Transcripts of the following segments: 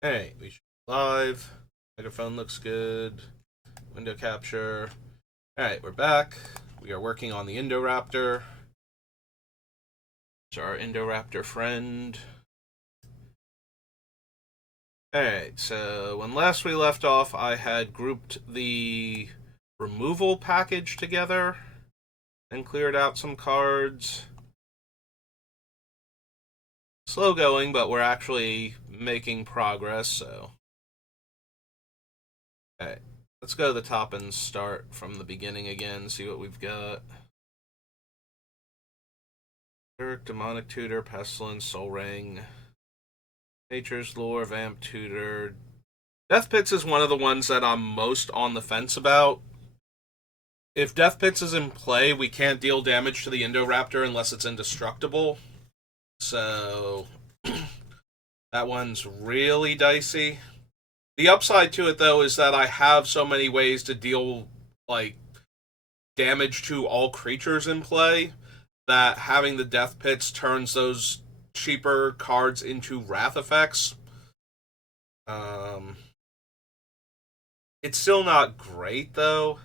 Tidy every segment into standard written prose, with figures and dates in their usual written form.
Hey, we should be live. Microphone looks good. Window capture. Alright, we're back. We are working on the Indoraptor. It's our Indoraptor friend. Alright, so when last we left off, I had grouped the removal package together and cleared out some cards. Slow going, but we're actually making progress, so. Alright, let's go to the top and start from the beginning again, see what we've got. Demonic Tutor, Pestilence, Soul Ring, Nature's Lore, Vamp Tutor. Death Pits is one of the ones that I'm most on the fence about. If Death Pits is in play, we can't deal damage to the Indoraptor unless it's indestructible. So, that one's really dicey. The upside to it, though, is that I have so many ways to deal, like, damage to all creatures in play that having the Death Pits turns those cheaper cards into Wrath effects. It's still not great, though.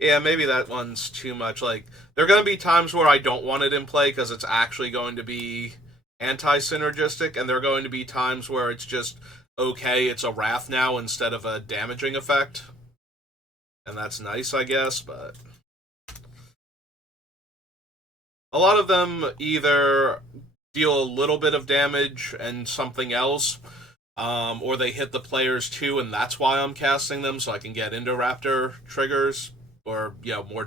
Yeah, maybe that one's too much. Like, there are going to be times where I don't want it in play because it's actually going to be anti-synergistic, and there are going to be times where it's just, okay, it's a Wrath now instead of a damaging effect. And that's nice, I guess, but a lot of them either deal a little bit of damage and something else, or they hit the players too, and that's why I'm casting them, so I can get Indoraptor triggers, or, you know, more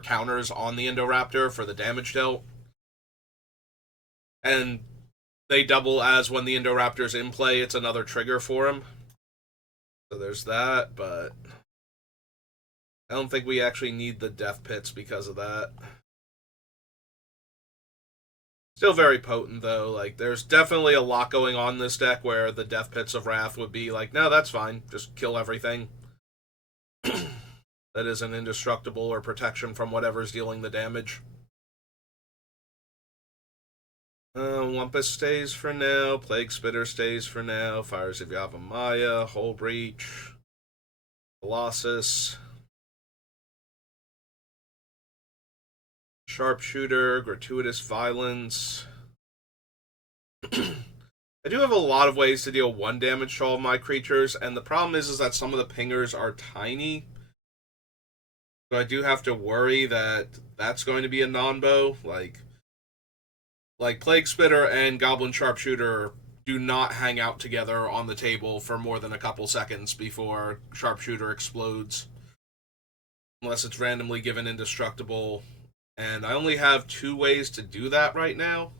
counters on the Indoraptor for the damage dealt. And they double as when the Indoraptor's in play, it's another trigger for him. So there's that, but I don't think we actually need the Death Pits because of that. Still very potent, though. Like, there's definitely a lot going on in this deck where the Death Pits of Wrath would be like, no, that's fine. Just kill everything. That isn't indestructible or protection from whatever's dealing the damage. Lumpus stays for now. Plague Spitter stays for now. Fires of Yavimaya. Hull Breach. Colossus. Sharpshooter. Gratuitous Violence. I do have a lot of ways to deal 1 damage to all of my creatures, and the problem is that some of the pingers are tiny. So I do have to worry that that's going to be a non-bow. Like Plague Spitter and Goblin Sharpshooter do not hang out together on the table for more than a couple seconds before Sharpshooter explodes. Unless it's randomly given indestructible. And I only have 2 ways to do that right now.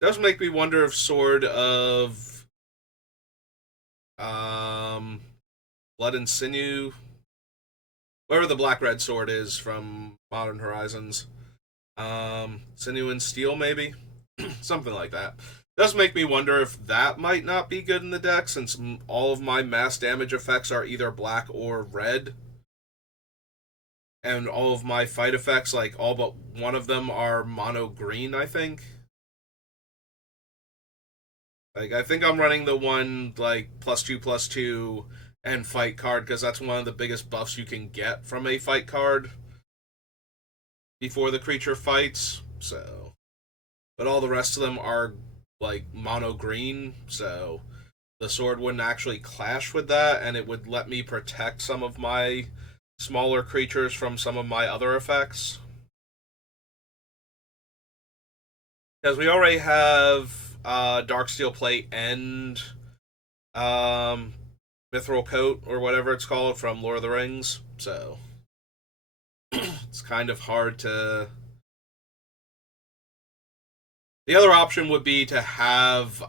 It does make me wonder if Sword of Blood and Sinew, whatever the black red sword is from Modern Horizons, Sinew and Steel maybe, something like that. It does make me wonder if that might not be good in the deck, since all of my mass damage effects are either black or red, and all of my fight effects, like all but one of them, are mono green. I think. Like, I think I'm running the one, like, +2/+2 and fight card, because that's one of the biggest buffs you can get from a fight card before the creature fights. So, but all the rest of them are, like, mono green, so the sword wouldn't actually clash with that, and it would let me protect some of my smaller creatures from some of my other effects. Because we already have Darksteel Plate and um, Mithril Coat, or whatever it's called, from Lord of the Rings, so it's kind of hard to. The other option would be to have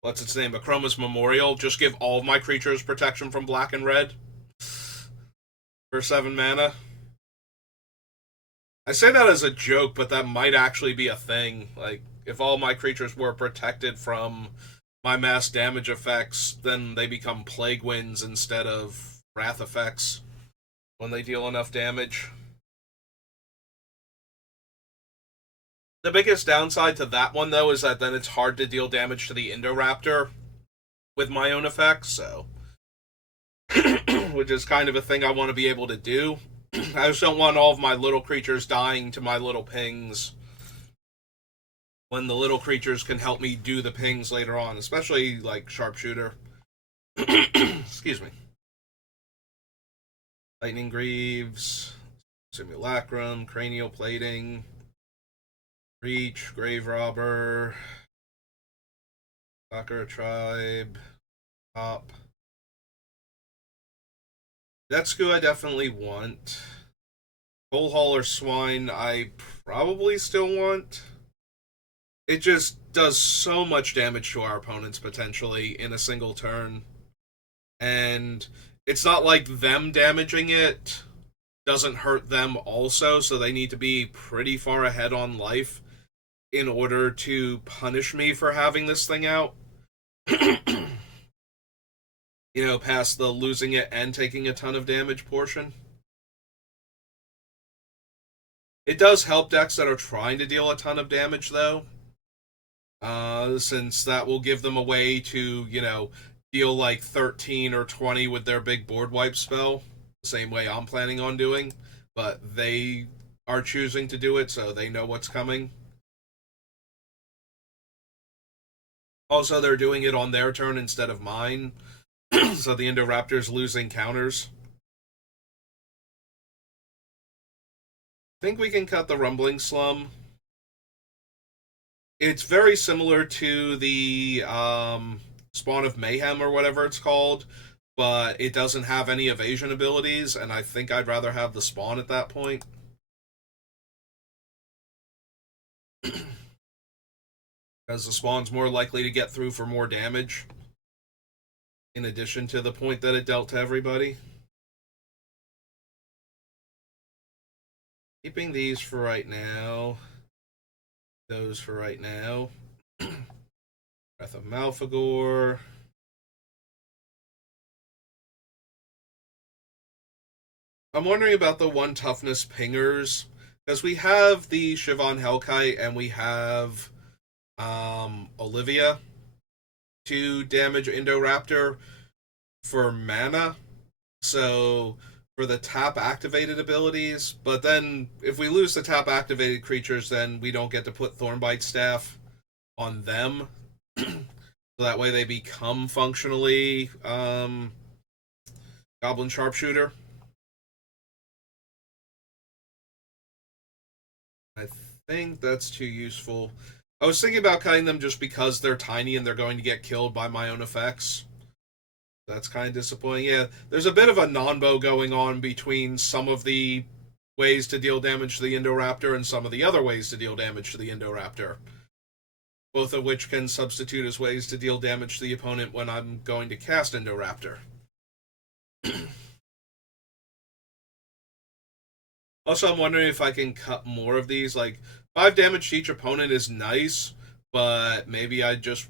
what's its name, Akroma's Memorial. Just give all of my creatures protection from black and red for 7 mana. I say that as a joke, but that might actually be a thing. Like, if all my creatures were protected from my mass damage effects, then they become Plague Winds instead of Wrath effects when they deal enough damage. The biggest downside to that one, though, is that then it's hard to deal damage to the Indoraptor with my own effects, so. Which is kind of a thing I want to be able to do. I just don't want all of my little creatures dying to my little pings when the little creatures can help me do the pings later on, especially like Sharpshooter. Excuse me. Lightning Greaves, Simulacrum, Cranial Plating, Reach, Grave Robber, Soccer Tribe, Pop. Zetsu I definitely want. Coal Hauler Swine I probably still want. It just does so much damage to our opponents potentially in a single turn. And it's not like them damaging it doesn't hurt them also, so they need to be pretty far ahead on life in order to punish me for having this thing out. You know, past the losing it and taking a ton of damage portion. It does help decks that are trying to deal a ton of damage, though. Since that will give them a way to, you know, deal like 13 or 20 with their big board wipe spell, the same way I'm planning on doing, but they are choosing to do it, so they know what's coming. Also, they're doing it on their turn instead of mine, so the Indoraptor's losing counters. I think we can cut the Rumbling Slum. It's very similar to the Spawn of Mayhem or whatever it's called, but it doesn't have any evasion abilities, and I think I'd rather have the Spawn at that point. Because the Spawn's more likely to get through for more damage, in addition to the point that it dealt to everybody. Keeping these for right now. Those for right now. Breath of Malfagor. I'm wondering about the 1 toughness pingers, because we have the Siobhan Hellkite and we have Olivia to damage Indoraptor for mana. So for the tap activated abilities, but then if we lose the tap activated creatures, then we don't get to put Thornbite Staff on them. So that way they become functionally Goblin Sharpshooter. I think that's too useful. I was thinking about cutting them just because they're tiny and they're going to get killed by my own effects. That's kind of disappointing. Yeah, there's a bit of a non-bow going on between some of the ways to deal damage to the Indoraptor and some of the other ways to deal damage to the Indoraptor. Both of which can substitute as ways to deal damage to the opponent when I'm going to cast Indoraptor. Also, I'm wondering if I can cut more of these. Like, 5 damage to each opponent is nice, but maybe I just...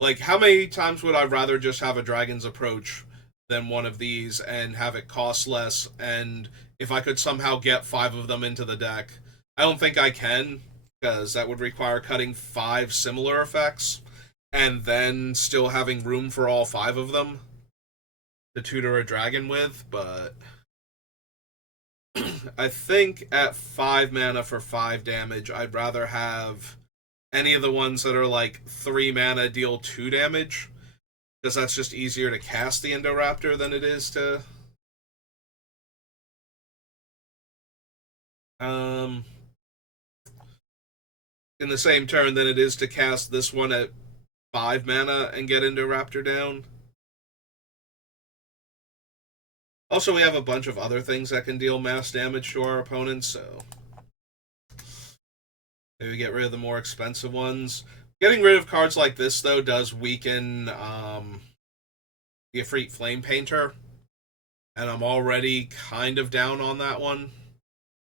Like, how many times would I rather just have a Dragon's Approach than one of these and have it cost less, and if I could somehow get 5 of them into the deck? I don't think I can, because that would require cutting 5 similar effects, and then still having room for all 5 of them to tutor a dragon with, but... I think at 5 mana for 5 damage, I'd rather have any of the ones that are like 3 mana deal 2 damage, because that's just easier to cast the Indoraptor than it is to... in the same turn than it is to cast this one at 5 mana and get Indoraptor down. Also, we have a bunch of other things that can deal mass damage to our opponents, so maybe get rid of the more expensive ones. Getting rid of cards like this, though, does weaken the Efreet Flame Painter, and I'm already kind of down on that one.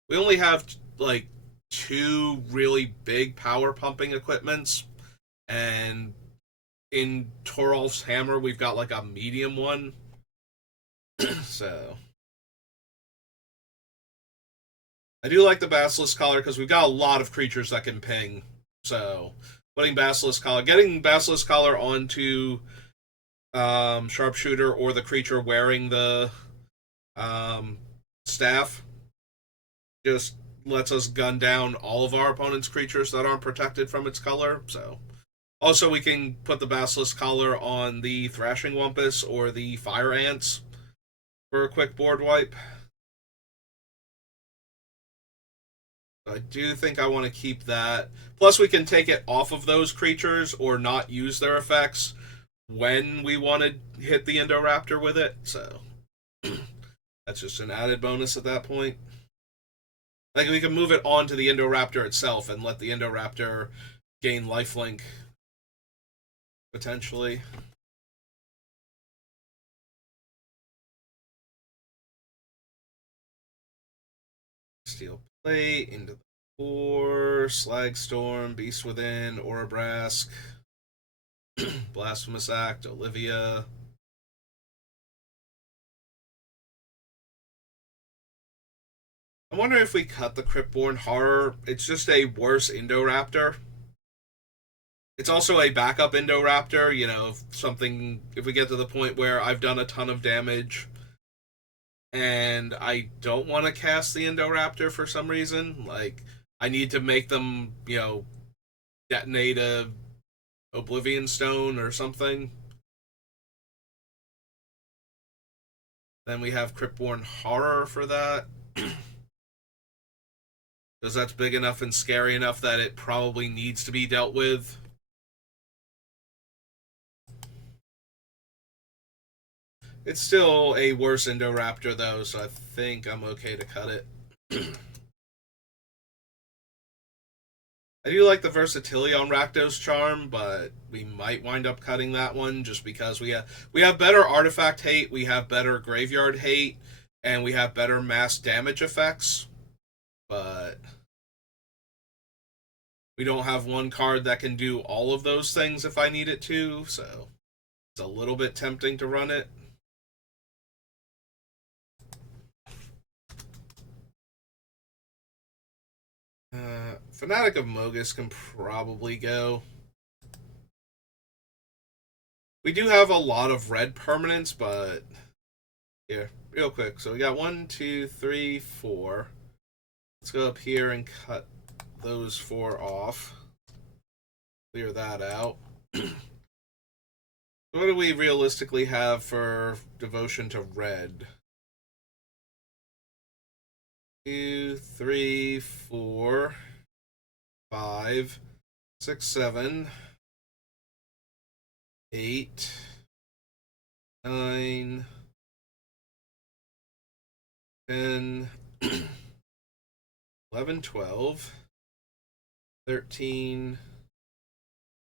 We only have, like, 2 really big power pumping equipments, and in Torolf's Hammer, we've got, like, a medium one. So I do like the Basilisk Collar because we've got a lot of creatures that can ping. So putting Basilisk Collar, getting Basilisk Collar onto Sharpshooter or the creature wearing the um, staff just lets us gun down all of our opponent's creatures that aren't protected from its color. So also we can put the Basilisk Collar on the Thrashing Wumpus or the Fire Ants for a quick board wipe. I do think I want to keep that. Plus, we can take it off of those creatures or not use their effects when we want to hit the Indoraptor with it. So that's just an added bonus at that point. Like we can move it onto the Indoraptor itself and let the Indoraptor gain lifelink potentially. Steel Plate into the 4, Slagstorm, Beast Within, Aurabrask, Blasphemous Act, Olivia. I wonder if we cut the Cryptborn Horror. It's just a worse Indoraptor. It's also a backup Indoraptor. You know, if we get to the point where I've done a ton of damage and I don't want to cast the Indoraptor for some reason, like I need to make them, detonate a Oblivion Stone or something. Then we have Cryptborn Horror for that. Because that's big enough and scary enough that it probably needs to be dealt with. It's still a worse Indoraptor, though, so I think I'm okay to cut it. I do like the versatility on Rakdos Charm, but we might wind up cutting that one just because we have better artifact hate, we have better graveyard hate, and we have better mass damage effects. But we don't have one card that can do all of those things if I need it to, so it's a little bit tempting to run it. Fanatic of Mogus can probably go. We do have a lot of red permanents, but here, real quick. So we got 1, 2, 3, 4. Let's go up here and cut those 4 off. Clear that out. What do we realistically have for devotion to red? 2, 3, 4, 5, 6, 7, 8, 9, 10, 11, 12, 13,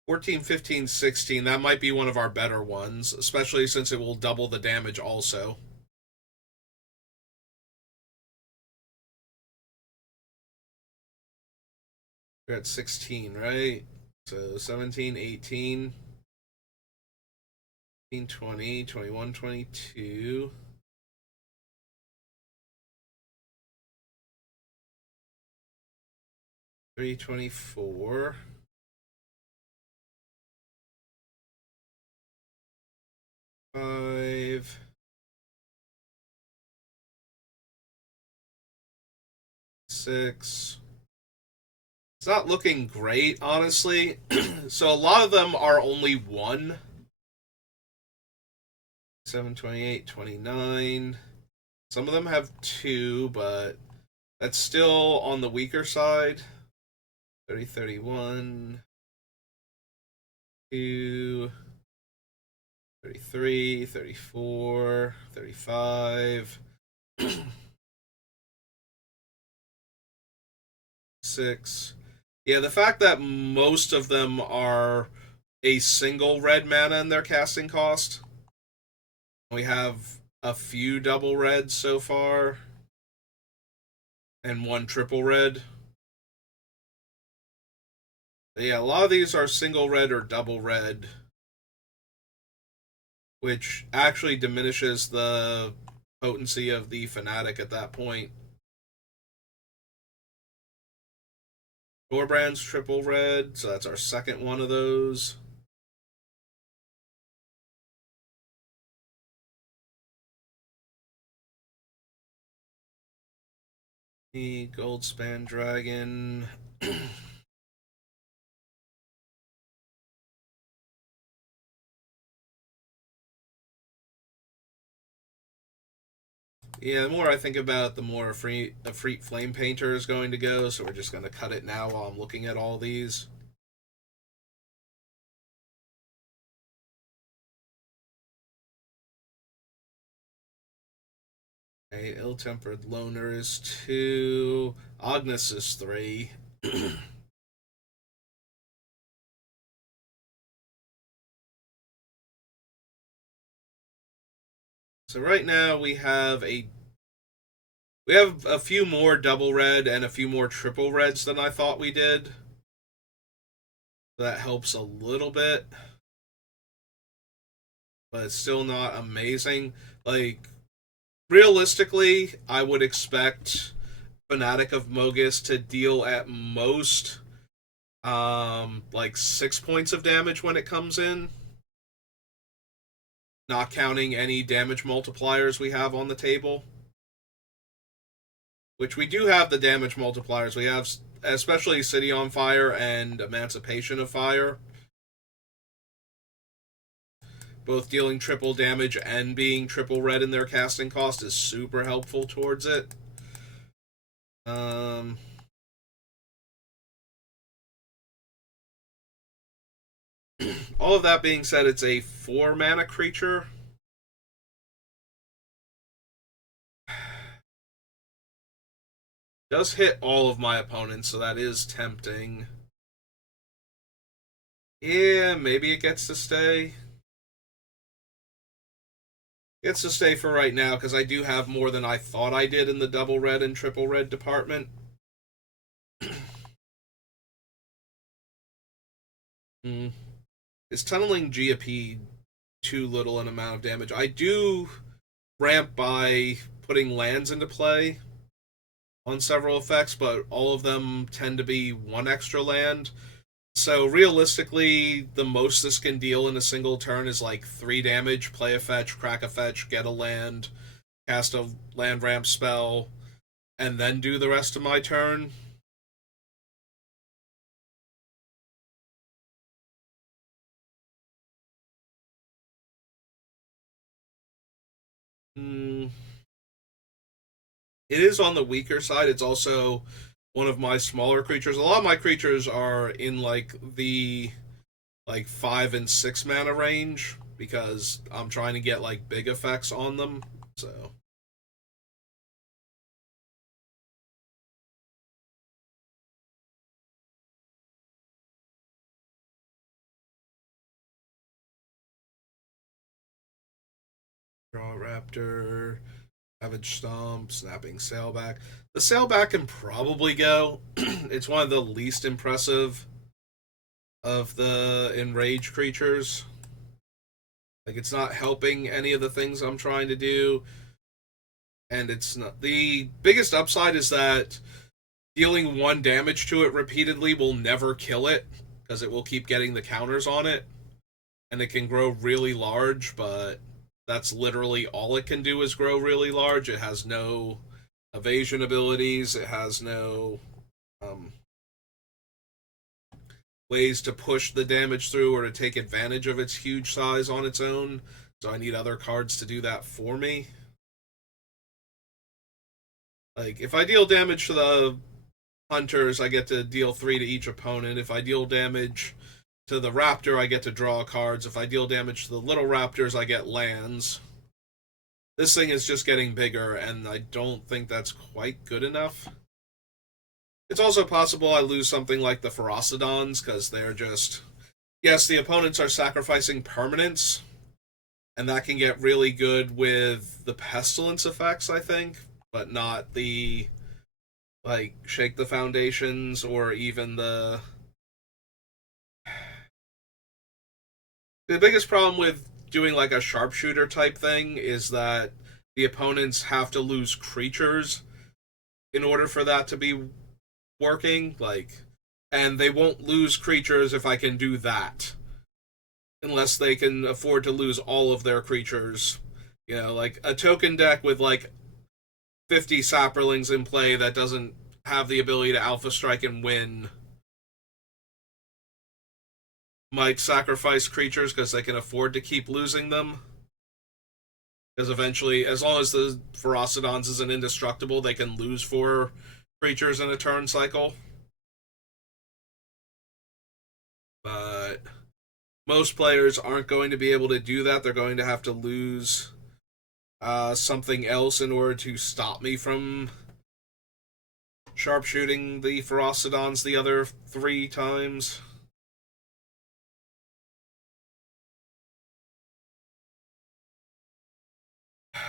14, 15, 16. That might be one of our better ones, especially since it will double the damage also. We're at 16, right? So 17, 18, 19, 20, 21, 22. $324. Five. Six. It's not looking great, honestly. So a lot of them are only 1. 7, 28, 29. Some of them have 2, but that's still on the weaker side. 30, 31. 2. 33, 34, 35. 6. Yeah, the fact that most of them are a single red mana in their casting cost. We have a few double reds so far, and 1 triple red. But yeah, a lot of these are single red or double red, which actually diminishes the potency of the Fanatic at that point. Doorbrand's triple red, so that's our second one of those. The Goldspan Dragon. Yeah, the more I think about it, the more a Freak Flame Painter is going to go, so we're just going to cut it now while I'm looking at all these. Okay, Ill-Tempered Loner is 2. Agnes is 3. So right now we have a few more double red and a few more triple reds than I thought we did. That helps a little bit, but it's still not amazing. Like, realistically, I would expect Fanatic of Mogus to deal at most like 6 points of damage when it comes in, not counting any damage multipliers we have on the table. Which we do have the damage multipliers. We have especially City on Fire and Emancipation of Fire, both dealing triple damage and being triple red in their casting cost is super helpful towards it. All of that being said, it's a 4 mana creature. Does hit all of my opponents, so that is tempting. Yeah, maybe it gets to stay. Gets to stay for right now, because I do have more than I thought I did in the double red and triple red department. Is Tunneling GP too little an amount of damage? I do ramp by putting lands into play on several effects, but all of them tend to be 1 extra land. So realistically, the most this can deal in a single turn is like 3 damage, play a fetch, crack a fetch, get a land, cast a land ramp spell, and then do the rest of my turn. Mm, it is on the weaker side. It's also one of my smaller creatures. A lot of my creatures are in like the 5 and 6 mana range because I'm trying to get like big effects on them. So Draw Raptor, Savage Stomp, Snapping Sailback. The Sailback can probably go. It's one of the least impressive of the enraged creatures. Like, it's not helping any of the things I'm trying to do. And it's not. The biggest upside is that dealing 1 damage to it repeatedly will never kill it, because it will keep getting the counters on it. And it can grow really large, but that's literally all it can do is grow really large. It has no evasion abilities. It has no ways to push the damage through or to take advantage of its huge size on its own. So I need other cards to do that for me. Like, if I deal damage to the hunters, I get to deal 3 to each opponent. If I deal damage to the raptor, I get to draw cards. If I deal damage to the little raptors, I get lands. This thing is just getting bigger, and I don't think that's quite good enough. It's also possible I lose something like the Ferocidons, because they're just... Yes, the opponents are sacrificing permanents, and that can get really good with the Pestilence effects, I think, but not the, like, Shake the Foundations, or even the... The biggest problem with doing, like, a sharpshooter type thing is that the opponents have to lose creatures in order for that to be working. Like, And they won't lose creatures if I can do that. Unless they can afford to lose all of their creatures. You know, like a token deck with like 50 Saprolings in play that doesn't have the ability to Alpha Strike and win might sacrifice creatures because they can afford to keep losing them. Because eventually, as long as the Ferocidons isn't indestructible, they can lose 4 creatures in a turn cycle. But most players aren't going to be able to do that. They're going to have to lose something else in order to stop me from sharpshooting the Ferocidons the other 3 times.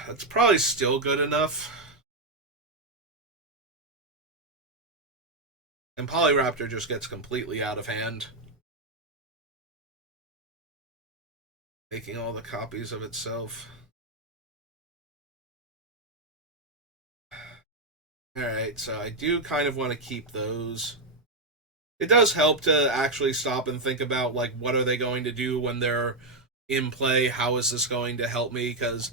That's probably still good enough. And Polyraptor just gets completely out of hand, making all the copies of itself. Alright, so I do kind of want to keep those. It does help to actually stop and think about, like, what are they going to do when they're in play? How is this going to help me? Because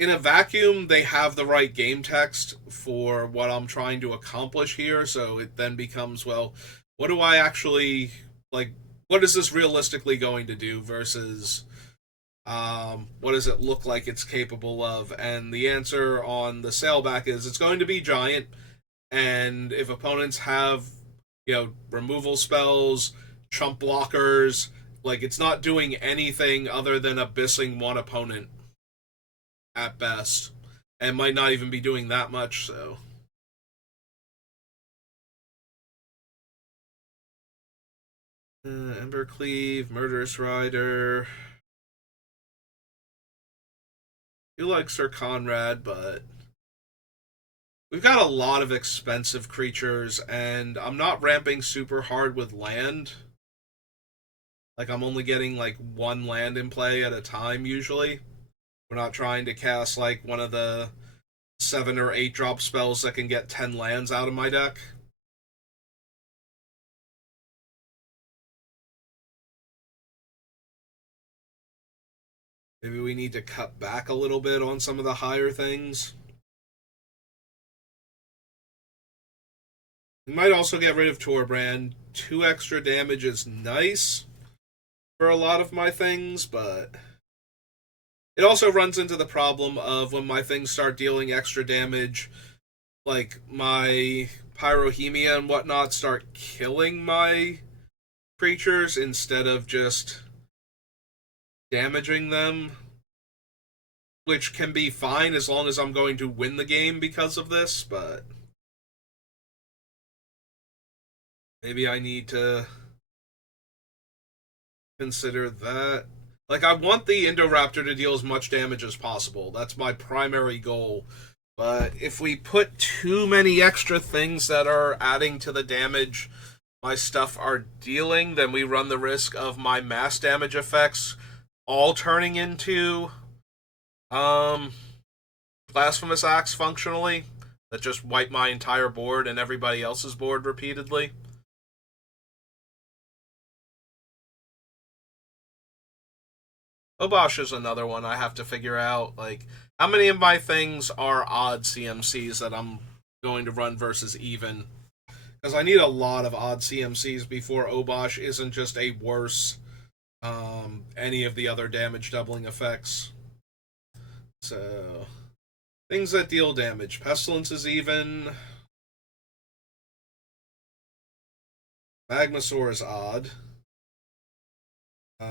in a vacuum, they have the right game text for what I'm trying to accomplish here, so it then becomes, well, what do I actually, like, what is this realistically going to do versus what does it look like it's capable of? And the answer on the sailback is it's going to be giant, and if opponents have, you know, removal spells, chump blockers, like, it's not doing anything other than abyssing one opponent at best, and might not even be doing that much. So Embercleave, Murderous Rider. You like Sir Conrad, but we've got a lot of expensive creatures, and I'm not ramping super hard with land. Like, I'm only getting like 1 land in play at a time usually. We're not trying to cast like one of the 7 or 8 drop spells that can get 10 lands out of my deck. Maybe we need to cut back a little bit on some of the higher things. We might also get rid of Torbrand. 2 extra damage is nice for a lot of my things, but it also runs into the problem of when my things start dealing extra damage, like my Pyrohemia and whatnot start killing my creatures instead of just damaging them, which can be fine as long as I'm going to win the game because of this, but maybe I need to consider that. Like, I want the Indoraptor to deal as much damage as possible. That's my primary goal. But if we put too many extra things that are adding to the damage my stuff are dealing, then we run the risk of my mass damage effects all turning into um blasphemous acts functionally that just wipe my entire board and everybody else's board repeatedly. Obosh is another one I have to figure out. Like, how many of my things are odd CMCs that I'm going to run versus even? Because I need a lot of odd CMCs before Obosh isn't just a worse any of the other damage doubling effects. So, things that deal damage. Pestilence is even. Magmasaur is odd.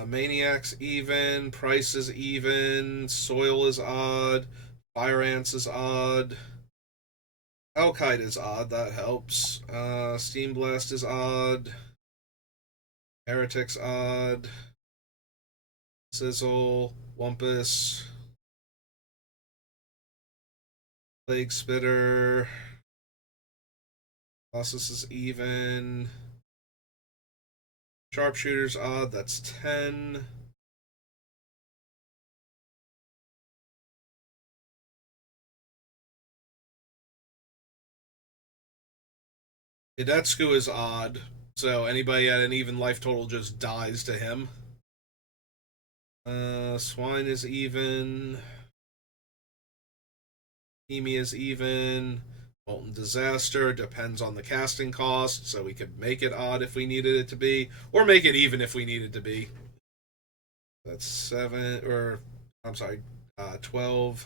Maniac's even. Price is even. Soil is odd. Fire Ants is odd. Alkite is odd. That helps. Steam Blast is odd. Heretic's odd. Sizzle. Wumpus. Plague Spitter. Colossus is even. Sharpshooter's odd. That's 10. Hidetsugu is odd, so anybody at an even life total just dies to him. Swine is even. Emi is even. Molten Disaster depends on the casting cost, so we could make it odd if we needed it to be, or make it even if we needed to be. That's 7, or I'm sorry, 12.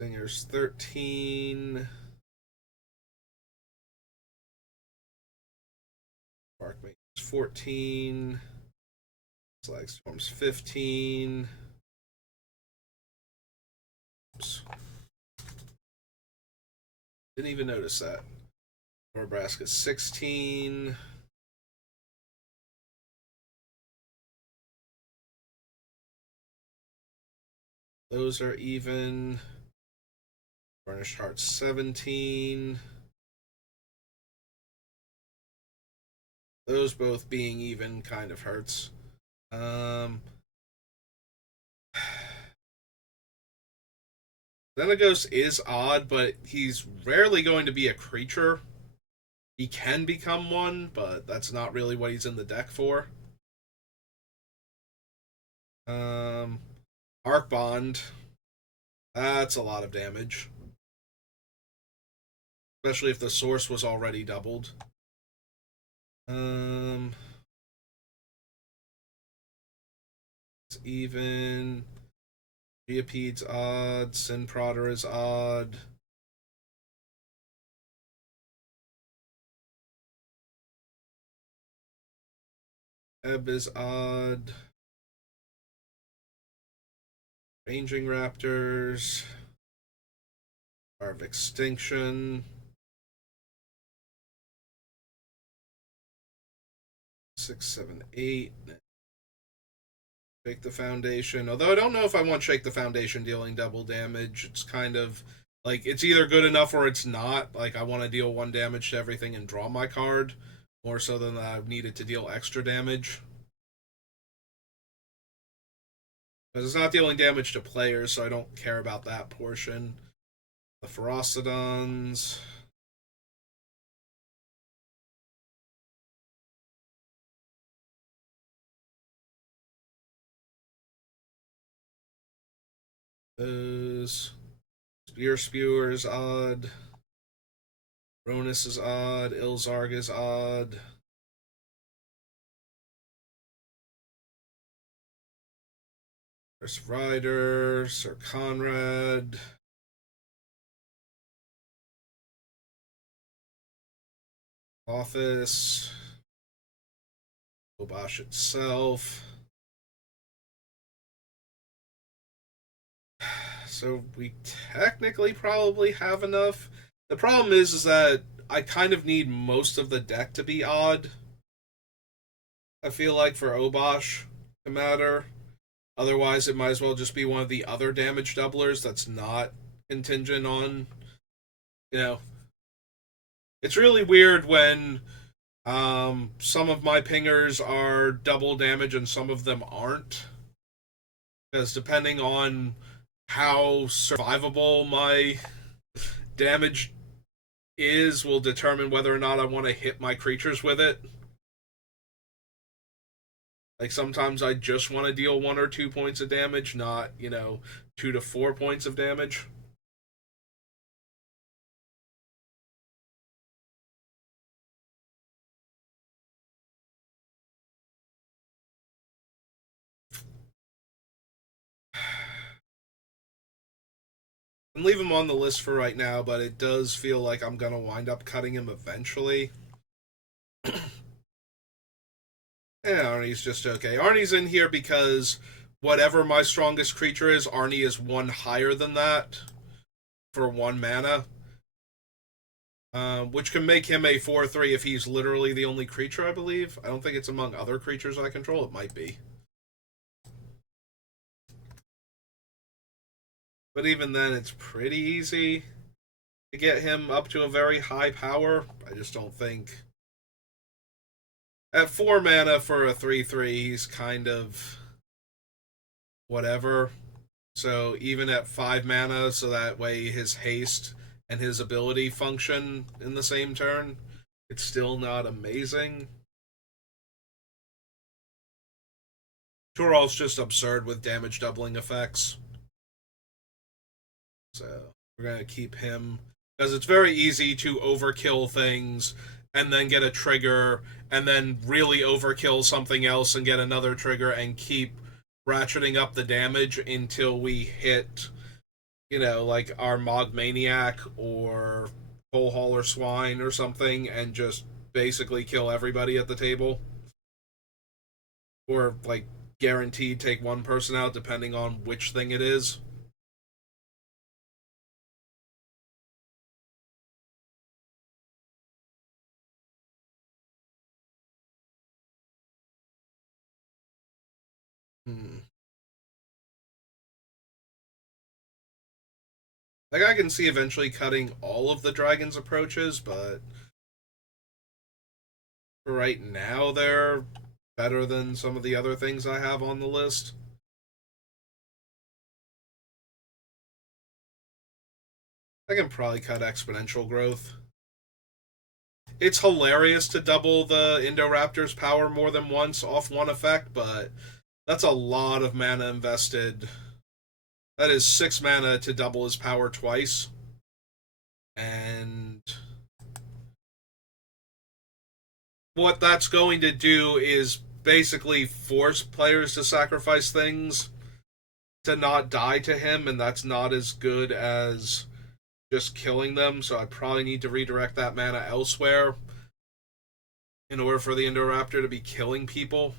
Singer's 13. Sparkmate is 14. Slag Storm's 15. Oops. Didn't even notice that. Nebraska's 16. Those are even. Burnished Heart 17. Those both being even kind of hurts. Xenagos is odd, but he's rarely going to be a creature. He can become one, but that's not really what he's in the deck for. Arc Bond. That's a lot of damage. Especially if the source was already doubled. It's even. Geopede's odd. Sinprodder is odd. Ebb is odd. Ranging Raptors. Star of Extinction. 6, 7, 8. Shake the Foundation. Although I don't know if I want Shake the Foundation dealing double damage. It's kind of like it's either good enough or it's not. Like I want to deal 1 damage to everything and draw my card, more so than I needed to deal extra damage. Because it's not dealing damage to players, so I don't care about that portion. The Ferocidons. Those. Spear Spewer is odd. Ronus is odd. Ilzarg is odd. There's Ryder. Sir Conrad. Office. Obosh itself. So we technically probably have enough. The problem is that I kind of need most of the deck to be odd. I feel like for Obosh to matter. Otherwise, it might as well just be one of the other damage doublers that's not contingent on, you know. It's really weird when some of my pingers are double damage and some of them aren't. Because depending on how survivable my damage is will determine whether or not I want to hit my creatures with it. Like sometimes I just want to deal 1 or 2 points of damage, not, 2 to 4 points of damage. And leave him on the list for right now, but it does feel like I'm gonna wind up cutting him eventually. Yeah, Arnie's just okay. Arnie's in here because whatever my strongest creature is, Arnie is 1 higher than that for 1 mana. Which can make him a 4/3 if he's literally the only creature, I believe. I don't think it's among other creatures I control. It might be. But even then, it's pretty easy to get him up to a very high power. I just don't think. At 4 mana for a 3/3, he's kind of whatever. So even at 5 mana, so that way his haste and his ability function in the same turn, it's still not amazing. Tural's just absurd with damage doubling effects. So we're going to keep him because it's very easy to overkill things and then get a trigger and then really overkill something else and get another trigger and keep ratcheting up the damage until we hit, like our Mog Maniac or Coal Hauler Swine or something and just basically kill everybody at the table. Or, like, guaranteed take one person out depending on which thing it is. Hmm. Like, I can see eventually cutting all of the dragon's approaches, but for right now, they're better than some of the other things I have on the list. I can probably cut exponential growth. It's hilarious to double the Indoraptor's power more than once off one effect, but that's a lot of mana invested. That is 6 mana to double his power twice. And what that's going to do is basically force players to sacrifice things to not die to him, and that's not as good as just killing them. So I probably need to redirect that mana elsewhere in order for the Indoraptor to be killing people.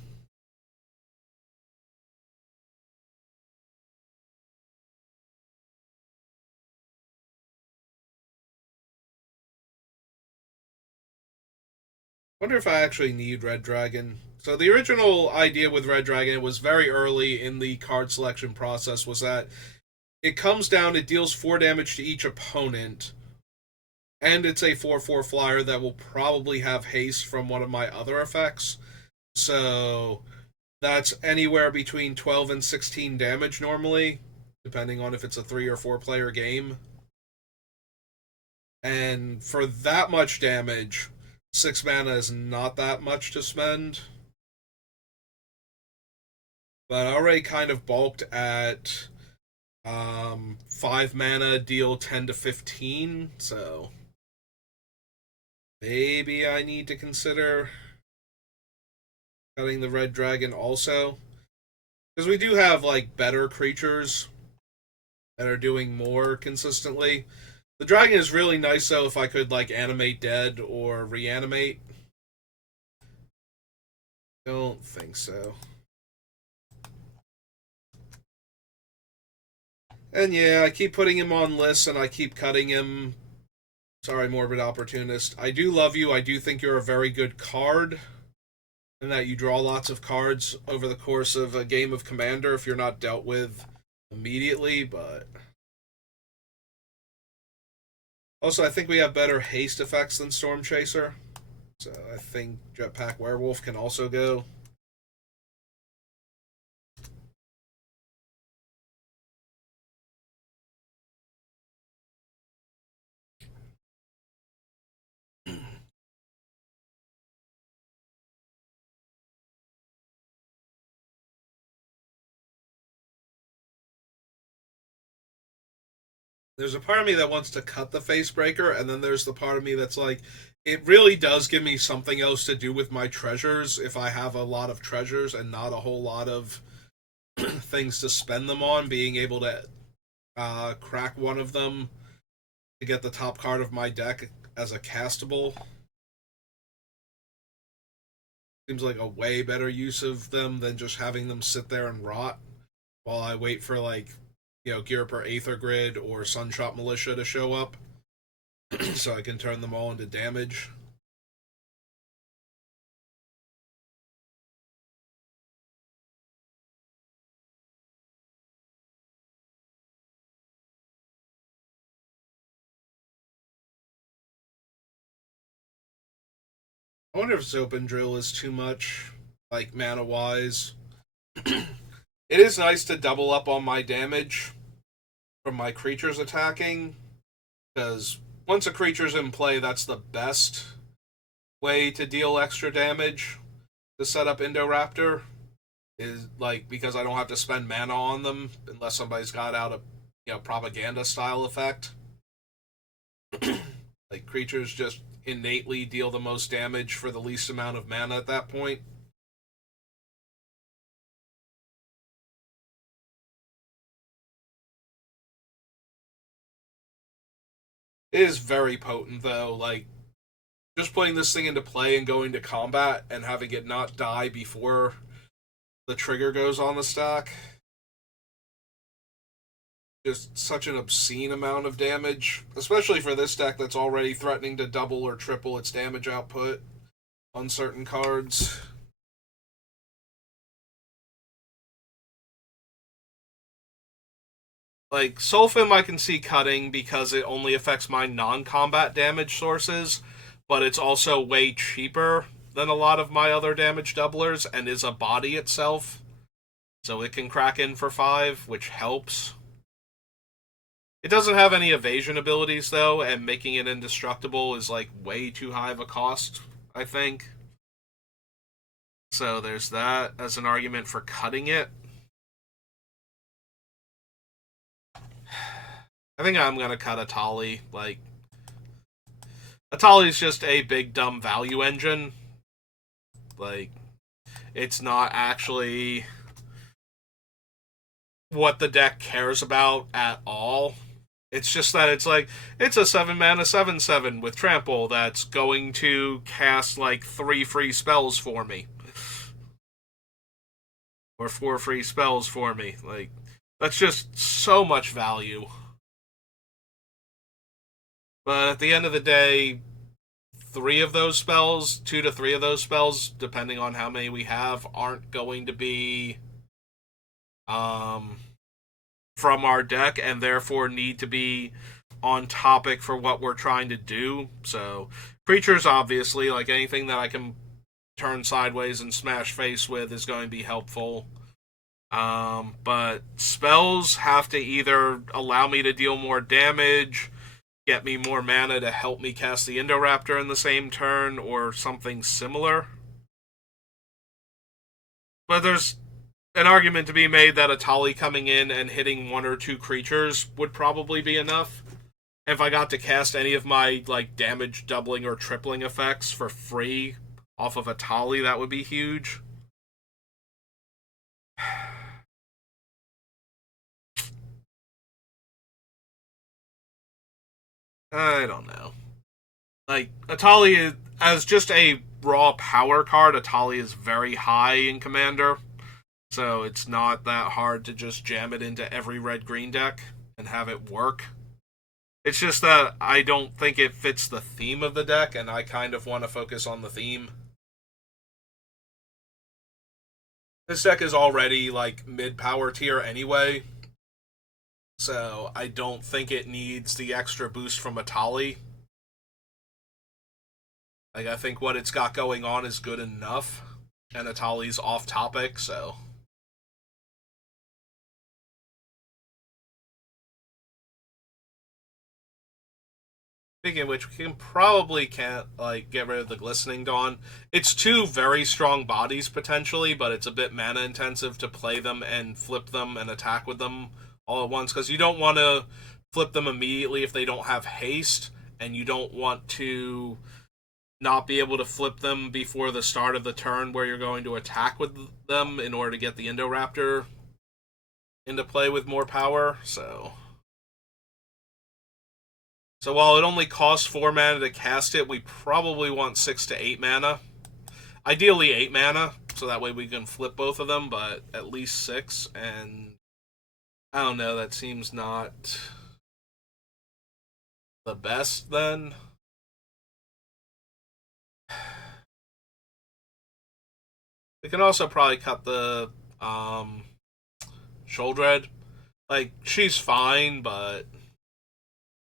Wonder if I actually need Red Dragon. So the original idea with Red Dragon, it was very early in the card selection process, was that it comes down, it deals 4 damage to each opponent, and it's a 4/4 flyer that will probably have haste from one of my other effects. So that's anywhere between 12 and 16 damage normally, depending on if it's a 3 or 4 player game. And for that much damage, 6 mana is not that much to spend. But I already kind of bulked at 5 mana, deal 10 to 15, so maybe I need to consider cutting the Red Dragon also. Because we do have, like, better creatures that are doing more consistently. The dragon is really nice, though, if I could, like, animate dead or reanimate. Don't think so. And yeah, I keep putting him on lists and I keep cutting him. Sorry, Morbid Opportunist. I do love you. I do think you're a very good card. And that you draw lots of cards over the course of a game of Commander if you're not dealt with immediately, but. Also, I think we have better haste effects than Storm Chaser. So I think Jetpack Werewolf can also go. There's a part of me that wants to cut the Facebreaker, and then there's the part of me that's like, it really does give me something else to do with my treasures if I have a lot of treasures and not a whole lot of things to spend them on. Being able to crack one of them to get the top card of my deck as a castable seems like a way better use of them than just having them sit there and rot while I wait for, like, Gear Aether Grid or Sunshot Militia to show up so I can turn them all into damage. I wonder if Open Drill is too much, like, mana wise. It is nice to double up on my damage from my creatures attacking, because once a creature's in play, that's the best way to deal extra damage to set up Indoraptor. Is like because I don't have to spend mana on them unless somebody's got out a propaganda style effect. Like creatures just innately deal the most damage for the least amount of mana at that point. It is very potent though. Like just putting this thing into play and going to combat and having it not die before the trigger goes on the stack. Just such an obscene amount of damage, especially for this deck that's already threatening to double or triple its damage output on certain cards. Like Solfim I can see cutting because it only affects my non-combat damage sources, but it's also way cheaper than a lot of my other damage doublers and is a body itself. So it can crack in for 5, which helps. It doesn't have any evasion abilities though, and making it indestructible is like way too high of a cost, I think. So there's that as an argument for cutting it. I think I'm gonna cut Atali. Like, Atali's just a big dumb value engine. Like, it's not actually what the deck cares about at all. It's just that it's a 7 mana 7/7 with trample that's going to cast like 3 free spells for me. Or 4 free spells for me. Like, that's just so much value. But at the end of the day, 3 of those spells, 2 to 3 of those spells, depending on how many we have, aren't going to be from our deck and therefore need to be on topic for what we're trying to do. So, creatures, obviously, like anything that I can turn sideways and smash face with is going to be helpful. But spells have to either allow me to deal more damage, get me more mana to help me cast the Indoraptor in the same turn, or something similar. But there's an argument to be made that Atali coming in and hitting 1 or 2 creatures would probably be enough. If I got to cast any of my like damage doubling or tripling effects for free off of Atali, that would be huge. I don't know. Like Atali is, as just a raw power card, Atali is very high in Commander. So it's not that hard to just jam it into every red-green deck and have it work. It's just that I don't think it fits the theme of the deck, and I kind of want to focus on the theme. This deck is already like mid-power tier anyway, so I don't think it needs the extra boost from Atali. Like, I think what it's got going on is good enough, and Atali's off topic, so. Speaking of which, we can probably can't like get rid of the Glistening Dawn. It's 2 very strong bodies potentially, but it's a bit mana intensive to play them and flip them and attack with them all at once, because you don't want to flip them immediately if they don't have haste, and you don't want to not be able to flip them before the start of the turn where you're going to attack with them in order to get the Indoraptor into play with more power. So while it only costs 4 mana to cast it, we probably want 6 to 8 mana. Ideally 8 mana, so that way we can flip both of them, but at least 6, and I don't know, that seems not the best then. We can also probably cut the Sholdred. Like, she's fine, but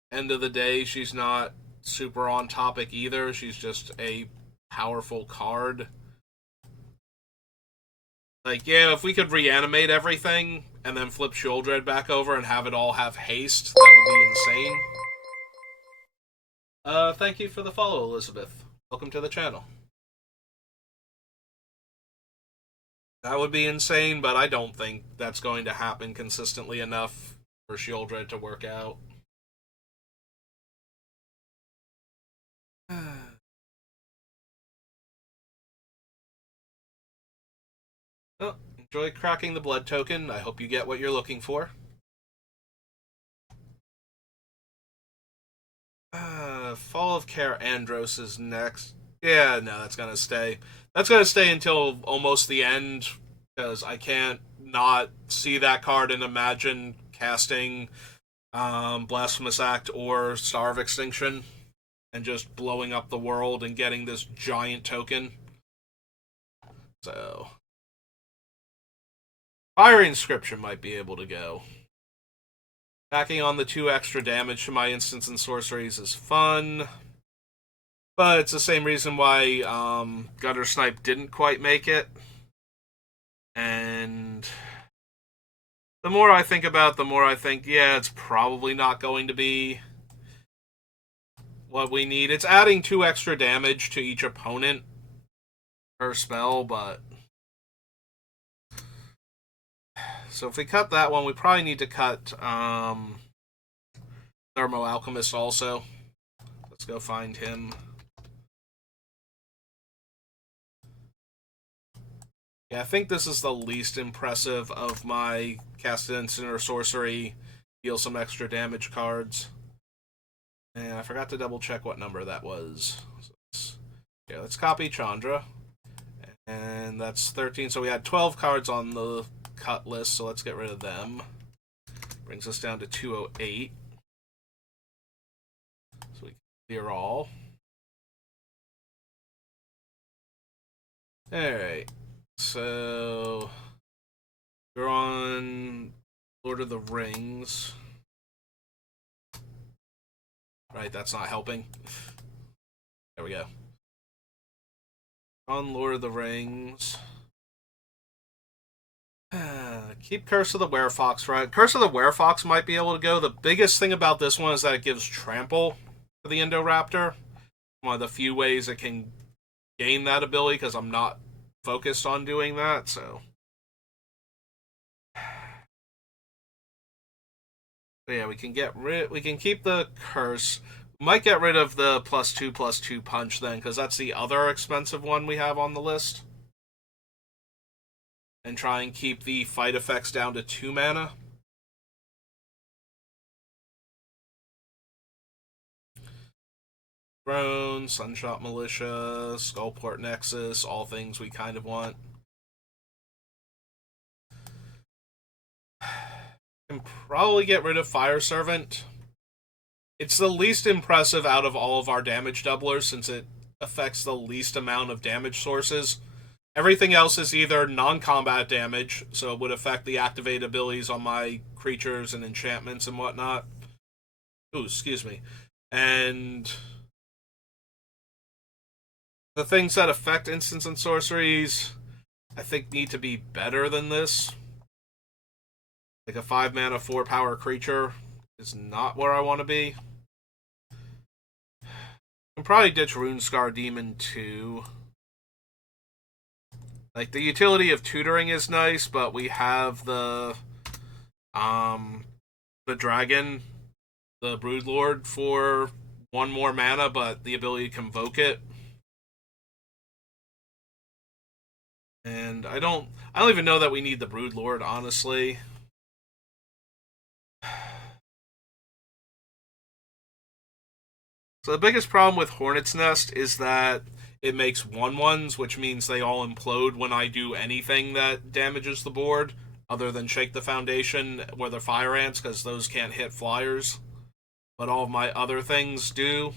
end of the day, she's not super on topic either. She's just a powerful card Like, yeah, if we could reanimate everything and then flip Shieldred back over and have it all have haste, that would be insane. Thank you for the follow, Elizabeth. Welcome to the channel. That would be insane, but I don't think that's going to happen consistently enough for Shieldred to work out. Oh, enjoy cracking the blood token. I hope you get what you're looking for. Fall of Care Andros is next. Yeah, no, that's gonna stay. That's gonna stay until almost the end, because I can't not see that card and imagine casting Blasphemous Act or Star of Extinction and just blowing up the world and getting this giant token. So, Fire Inscription might be able to go. Packing on the 2 extra damage to my instants and sorceries is fun. But it's the same reason why Gutter Snipe didn't quite make it. And the more I think about it, the more I think, yeah, it's probably not going to be what we need. It's adding 2 extra damage to each opponent per spell, but... So if we cut that one, we probably need to cut Thermo Alchemist also. Let's go find him. Yeah, I think this is the least impressive of my Casted Instant or Sorcery, deal some extra damage cards. And I forgot to double check what number that was. So let's copy Chandra. And that's 13. So we had 12 cards on the cut list, so let's get rid of them. Brings us down to 208. So we can clear all. Alright. So we're on Lord of the Rings. Right, that's not helping. There we go. On Lord of the Rings. Keep Curse of the Werefox, right? Curse of the Werefox might be able to go. The biggest thing about this one is that it gives trample to the Indoraptor. One of the few ways it can gain that ability, because I'm not focused on doing that, so. But yeah, we can keep the Curse. We might get rid of the +2/+2 punch then, because that's the other expensive one we have on the list. And try and keep the fight effects down to 2 mana. Throne, Sunshot Militia, Skullport Nexus, all things we kind of want. Can probably get rid of Fire Servant. It's the least impressive out of all of our damage doublers, since it affects the least amount of damage sources. Everything else is either non-combat damage, so it would affect the activate abilities on my creatures and enchantments and whatnot. Ooh, excuse me. And the things that affect instants and sorceries, I think, need to be better than this. Like a 5 mana, 4 power creature is not where I want to be. I can probably ditch Runescar Demon too. Like, the utility of tutoring is nice, but we have the dragon, the Broodlord, for 1 more mana, but the ability to convoke it. And I don't even know that we need the Broodlord, honestly. So the biggest problem with Hornet's Nest is that it makes 1/1s, which means they all implode when I do anything that damages the board, other than Shake the Foundation or the Fire Ants, because those can't hit flyers. But all of my other things do.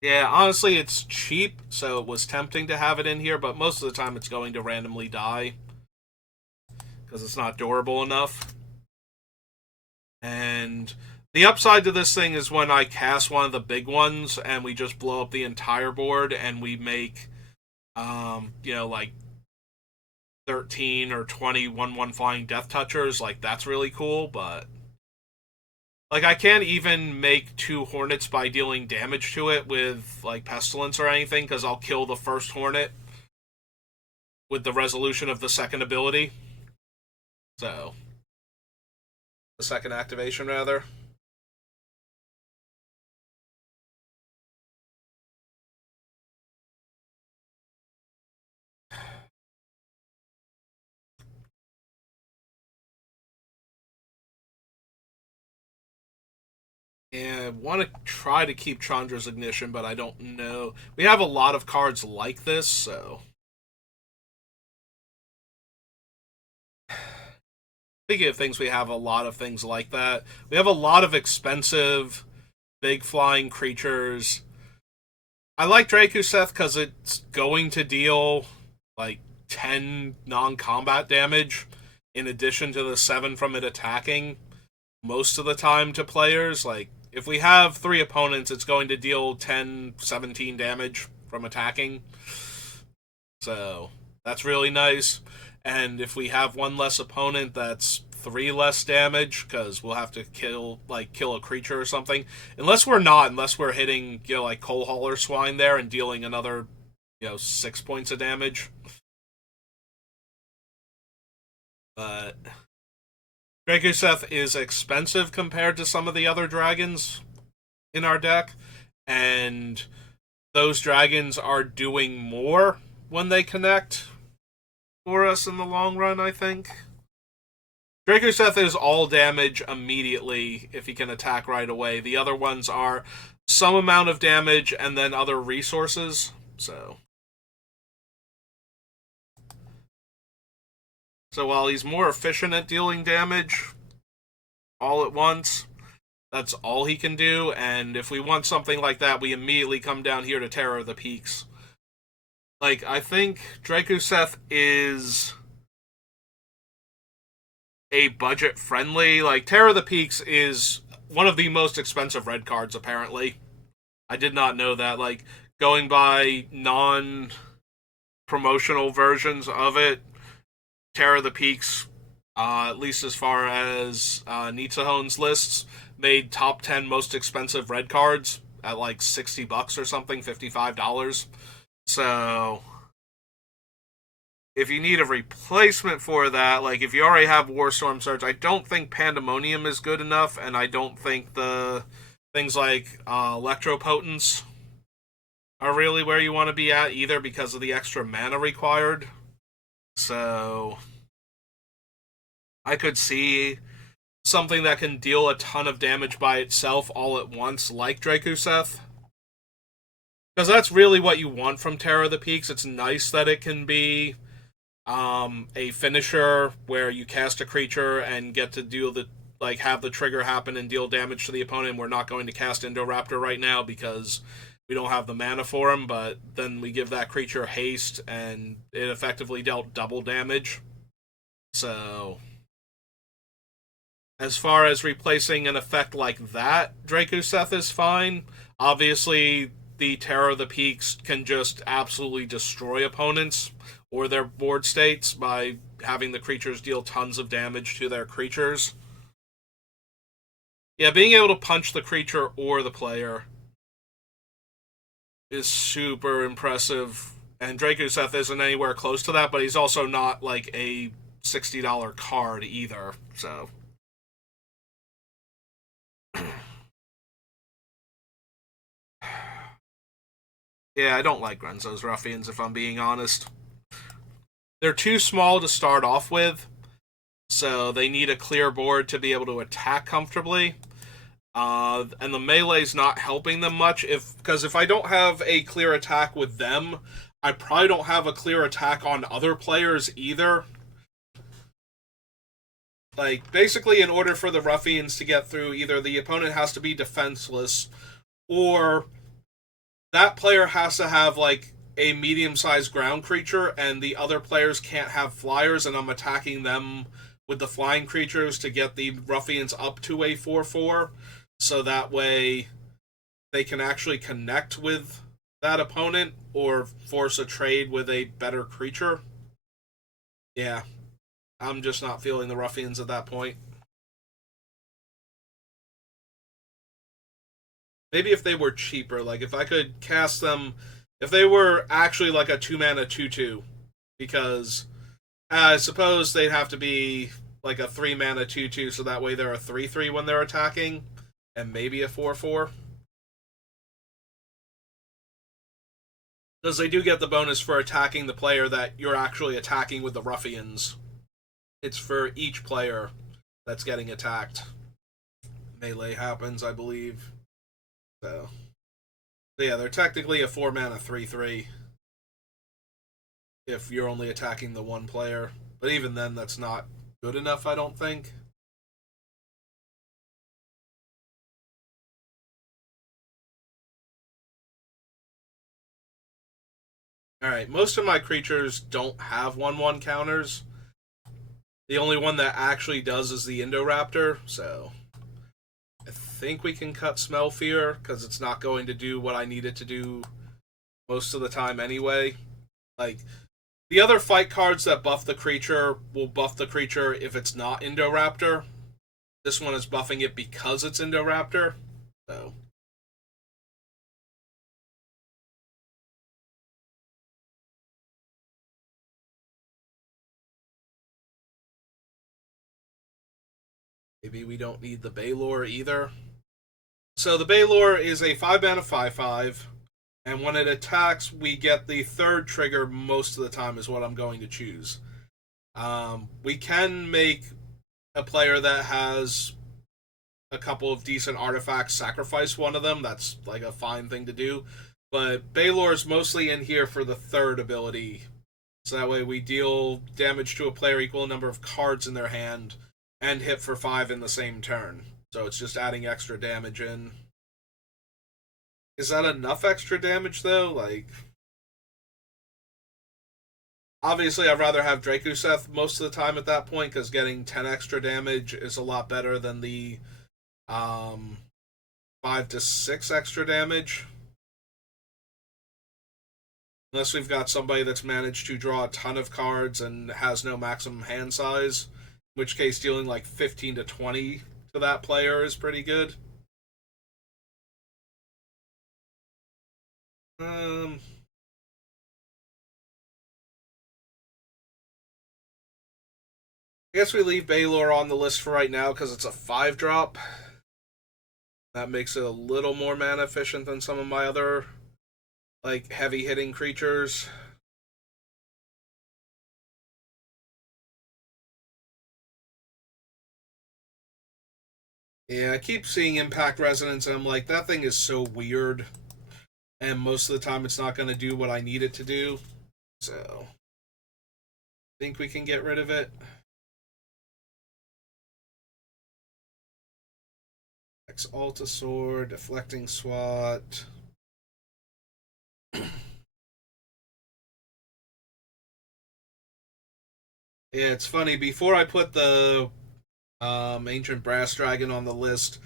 Yeah, honestly, it's cheap, so it was tempting to have it in here, but most of the time it's going to randomly die, because it's not durable enough. And The upside to this thing is when I cast one of the big ones and we just blow up the entire board and we make, like 13 or 20 1/1 flying death touchers. Like, that's really cool, but like, I can't even make 2 hornets by dealing damage to it with like pestilence or anything, because I'll kill the first hornet with the resolution of the second ability. So, the second activation, rather. And I want to try to keep Chandra's Ignition, but I don't know. We have a lot of cards like this, so. Speaking of things, we have a lot of things like that. We have a lot of expensive, big flying creatures. I like Drakuseth because it's going to deal like 10 non-combat damage in addition to the 7 from it attacking most of the time to players. Like, if we have 3 opponents, it's going to deal 10, 17 damage from attacking. So, that's really nice. And if we have 1 less opponent, that's 3 less damage, because we'll have to kill a creature or something. Unless we're hitting, like Coal Hauler Swine there and dealing another, 6 points of damage. But Drakuseth is expensive compared to some of the other dragons in our deck, and those dragons are doing more when they connect for us in the long run, I think. Drakuseth is all damage immediately if he can attack right away. The other ones are some amount of damage and then other resources. So while he's more efficient at dealing damage all at once, that's all he can do. And if we want something like that, we immediately come down here to Terror of the Peaks. Like, I think Drakuseth is a budget-friendly... Like, Terror of the Peaks is one of the most expensive red cards, apparently. I did not know that. Like, going by non-promotional versions of it, Terror of the Peaks, at least as far as Nitsahone's lists, made top 10 most expensive red cards at like $60 or something, $55. So, if you need a replacement for that, like if you already have Warstorm Surge, I don't think Pandemonium is good enough, and I don't think the things like Electropotence are really where you want to be at either, because of the extra mana required. So, I could see something that can deal a ton of damage by itself all at once, like Drakuseth. Because that's really what you want from Terror of the Peaks. It's nice that it can be a finisher where you cast a creature and get to deal have the trigger happen and deal damage to the opponent. We're not going to cast Indoraptor right now because we don't have the mana for him, but then we give that creature haste and it effectively dealt double damage. So, as far as replacing an effect like that, Drakuseth is fine. Obviously, the Terror of the Peaks can just absolutely destroy opponents or their board states by having the creatures deal tons of damage to their creatures. Yeah, being able to punch the creature or the player is super impressive. And Drakuseth isn't anywhere close to that, but he's also not like a $60 card either, so... Yeah, I don't like Grenzo's Ruffians, if I'm being honest. They're too small to start off with, so they need a clear board to be able to attack comfortably. And the melee's not helping them much, because if I don't have a clear attack with them, I probably don't have a clear attack on other players either. Like, basically, in order for the Ruffians to get through, either the opponent has to be defenseless, or that player has to have, like, a medium-sized ground creature, and the other players can't have flyers, and I'm attacking them with the flying creatures to get the Ruffians up to a 4/4. so that way they can actually connect with that opponent or force a trade with a better creature. Yeah, I'm just not feeling the ruffians at that point. Maybe if they were cheaper, like if I could cast them, if they were actually like a 2 mana 2/2, because I suppose they'd have to be like a 3 mana 2/2, so that way they're a 3/3 when they're attacking, and maybe a 4/4. Because they do get the bonus for attacking the player that you're actually attacking with the ruffians. It's for each player that's getting attacked. Melee happens, I believe. So yeah, they're technically a 4 mana 3/3 if you're only attacking the one player. But even then, that's not good enough, I don't think. Alright, most of my creatures don't have 1/1 counters. The only one that actually does is the Indoraptor, so I think we can cut Smell Fear, because it's not going to do what I need it to do most of the time anyway. Like, the other fight cards that buff the creature will buff the creature if it's not Indoraptor. This one is buffing it because it's Indoraptor. So maybe we don't need the Baylor either. So the Baylor is a 5 mana 5/5, and when it attacks, we get the third trigger most of the time, is what I'm going to choose. We can make a player that has a couple of decent artifacts sacrifice one of them. That's like a fine thing to do. But Baylor is mostly in here for the third ability. So that way we deal damage to a player equal number of cards in their hand and hit for 5 in the same turn. So it's just adding extra damage in. Is that enough extra damage though? Like, obviously I'd rather have Drakuseth most of the time at that point, because getting 10 extra damage is a lot better than the um 5 to 6 extra damage. Unless we've got somebody that's managed to draw a ton of cards and has no maximum hand size, in which case dealing like 15 to 20 to that player is pretty good. Um, I guess we leave Baylor on the list for right now because it's a 5 drop. That makes it a little more mana efficient than some of my other like heavy hitting creatures. Yeah, I keep seeing Impact Resonance, and I'm like, that thing is so weird. And most of the time, it's not going to do what I need it to do. So, think we can get rid of it. X Altasaur, Deflecting Swat. Yeah, it's funny. Before I put the Ancient Brass Dragon on the list,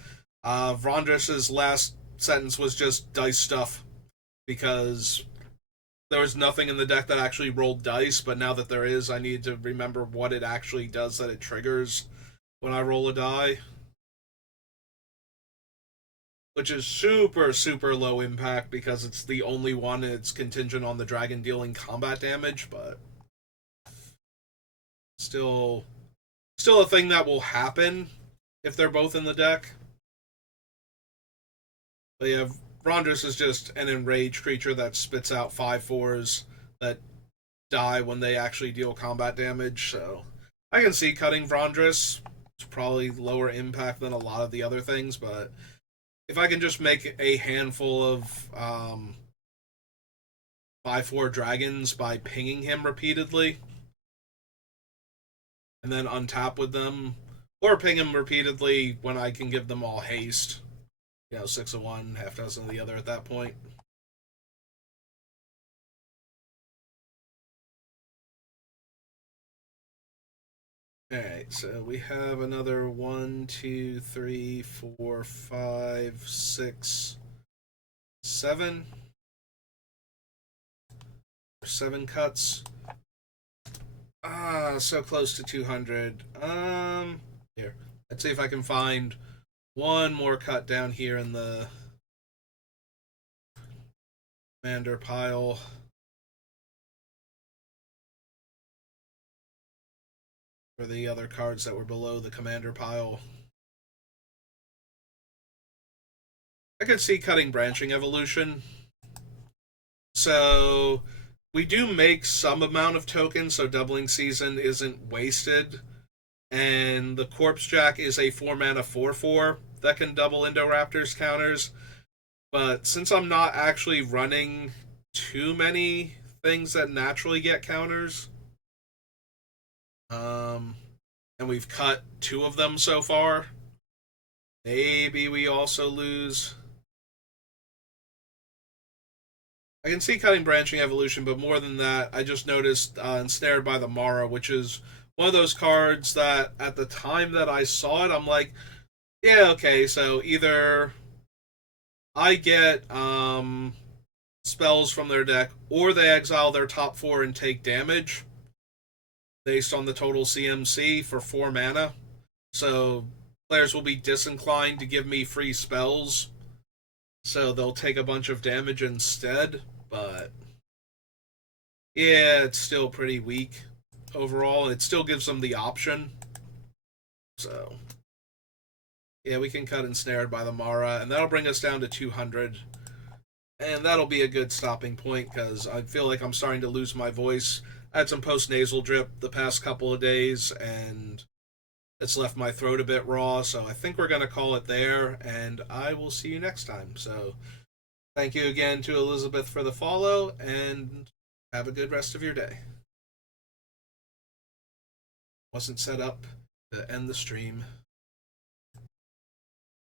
Vrondress's last sentence was just dice stuff, because there was nothing in the deck that actually rolled dice, but now that there is, I need to remember what it actually does that it triggers when I roll a die. Which is super, super low impact because it's the only one and it's contingent on the dragon dealing combat damage, but still still a thing that will happen if they're both in the deck. But yeah, Rondres is just an enraged creature that spits out 5/4s that die when they actually deal combat damage, so I can see cutting Vrondres. It's probably lower impact than a lot of the other things, but if I can just make a handful of 5/4 dragons by pinging him repeatedly and then untap with them, or ping him repeatedly when I can give them all haste. 6 of one, half dozen of the other at that point. Alright, so we have another 1, 2, 3, 4, 5, 6, 7. 7 cuts. So close to 200. Here. Let's see if I can find one more cut down here in the commander pile. For the other cards that were below the commander pile. I could see cutting branching evolution. So we do make some amount of tokens, so doubling season isn't wasted. And the Corpse Jack is a 4 mana 4/4 that can double Indoraptor's counters. But since I'm not actually running too many things that naturally get counters, and we've cut 2 of them so far, maybe we also lose. I can see cutting branching evolution, but more than that, I just noticed Ensnared by the Mara, which is one of those cards that at the time that I saw it, I'm like, yeah, okay, so either I get spells from their deck, or they exile their top 4 and take damage based on the total CMC for 4 mana. So players will be disinclined to give me free spells, so they'll take a bunch of damage instead. But yeah, it's still pretty weak overall. It still gives them the option. So yeah, we can cut Ensnared by the Mara, and that'll bring us down to 200. And that'll be a good stopping point, because I feel like I'm starting to lose my voice. I had some post-nasal drip the past couple of days, and it's left my throat a bit raw, so I think we're going to call it there, and I will see you next time. So thank you again to Elizabeth for the follow, and have a good rest of your day. Wasn't set up to end the stream.